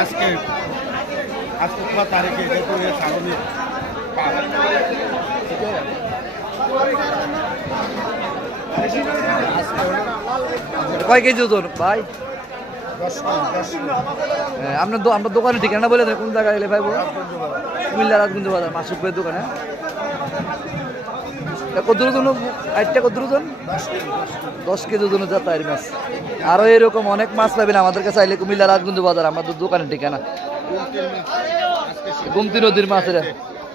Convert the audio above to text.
আজকে কত তারিখে ছাড়নি কয় কেজি ওজন ভাই? আপনার আপনার দোকানের ঠিকানা বলে দেন, কোন জায়গায় এলে পাইবো? কুমিল্লা রাজগঞ্জ বাজার মাসুক ভাইয়ের দোকানে। কত ওজন? আটটা কত ওজন? 10 কেজি ওজনের জাতায়ের মাছ। আরও এরকম অনেক মাছ পাবেন আমাদের কাছে আইলে কুমিল্লা রাজগঞ্জ বাজার আমাদের দোকানের ঠিকানা। গোমতী নদীর মাছ এটা।